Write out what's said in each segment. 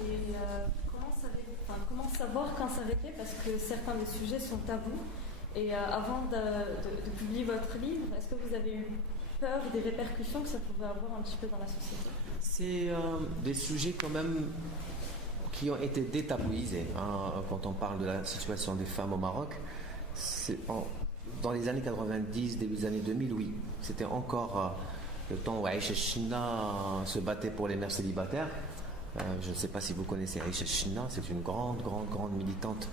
Et comment savoir quand s'arrêter, parce que certains des sujets sont tabous. Et avant de publier votre livre, est-ce que vous avez eu peur des répercussions que ça pouvait avoir un petit peu dans la société? C'est des sujets quand même qui ont été détabouisés, hein, quand on parle de la situation des femmes au Maroc. Dans les années 90, début des années 2000, oui. C'était encore le temps où Aïcha China se battait pour les mères célibataires. Je ne sais pas si vous connaissez Aïcha China, c'est une grande militante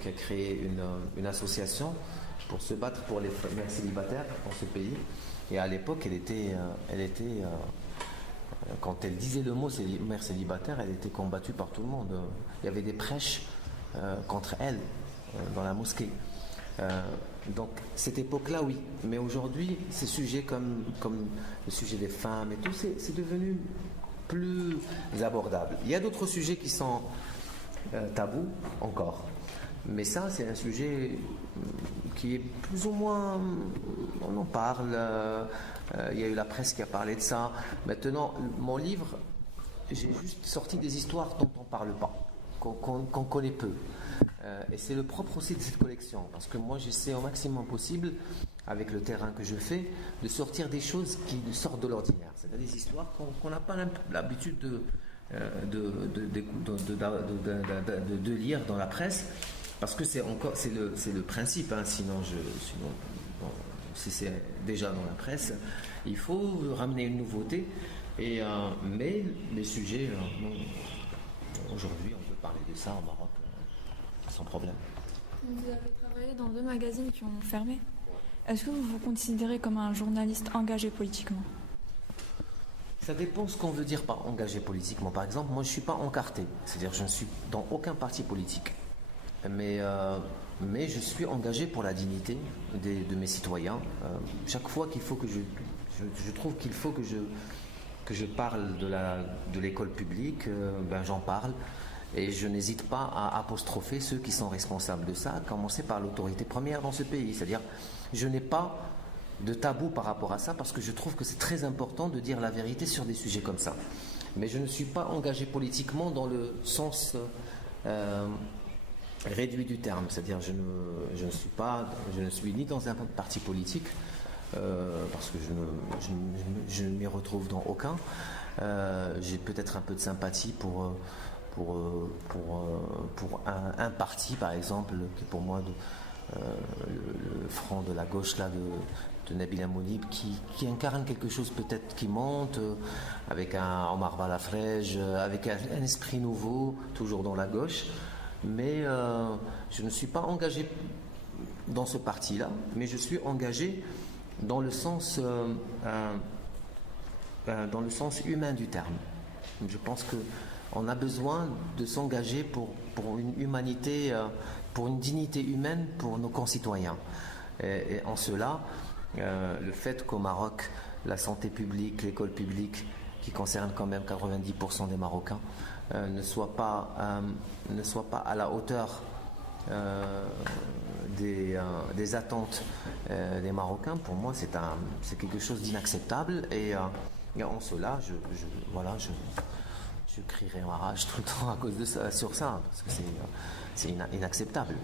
qui a créé une association pour se battre pour les mères célibataires dans ce pays. Et à l'époque, quand elle disait le mot mère célibataire, elle était combattue par tout le monde. Il y avait des prêches contre elle dans la mosquée. Donc cette époque-là, oui. Mais aujourd'hui, ces sujets comme le sujet des femmes et tout, c'est devenu plus abordable. Il y a d'autres sujets qui sont tabous encore. Mais ça, c'est un sujet qui est plus ou moins... On en parle. Il y a eu la presse qui a parlé de ça. Maintenant, mon livre, j'ai juste sorti des histoires dont on ne parle pas, qu'on connaît peu. Et c'est le propre aussi de cette collection. Parce que moi, j'essaie au maximum possible, avec le terrain que je fais, de sortir des choses qui sortent de l'ordinaire. C'est-à-dire des histoires qu'on n'a pas l'habitude de lire dans la presse. Parce que c'est le principe, hein, sinon si c'est déjà dans la presse, il faut ramener une nouveauté. Mais les sujets, aujourd'hui, on peut parler de ça au Maroc sans problème. Vous avez travaillé dans 2 magazines qui ont fermé. Est-ce que vous vous considérez comme un journaliste engagé politiquement? Ça dépend ce qu'on veut dire par engagé politiquement. Par exemple, moi je ne suis pas encarté, c'est-à-dire je ne suis dans aucun parti politique. Mais je suis engagé pour la dignité de mes citoyens. Chaque fois qu'il faut que je trouve qu'il faut que je parle de l'école publique, j'en parle. Et je n'hésite pas à apostropher ceux qui sont responsables de ça, à commencer par l'autorité première dans ce pays. C'est-à-dire, je n'ai pas de tabou par rapport à ça, parce que je trouve que c'est très important de dire la vérité sur des sujets comme ça. Mais je ne suis pas engagé politiquement dans le sens... réduit du terme, c'est-à-dire je ne suis ni dans un parti politique parce que je ne m'y retrouve dans aucun. J'ai peut-être un peu de sympathie pour un parti, par exemple, qui est pour moi le front de la gauche là de Nabil Amounib, qui incarne quelque chose peut-être qui monte, avec un Omar Balafrej, avec un esprit nouveau, toujours dans la gauche. Mais je ne suis pas engagé dans ce parti-là, mais je suis engagé dans le sens humain du terme. Je pense qu'on a besoin de s'engager pour une humanité, pour une dignité humaine pour nos concitoyens. Et en cela, le fait qu'au Maroc, la santé publique, l'école publique, qui concerne quand même 90% des Marocains, ne soit pas à la hauteur des attentes des Marocains, pour moi c'est quelque chose d'inacceptable. Et en cela, je crierai ma rage tout le temps à cause de ça, sur ça, parce que c'est inacceptable.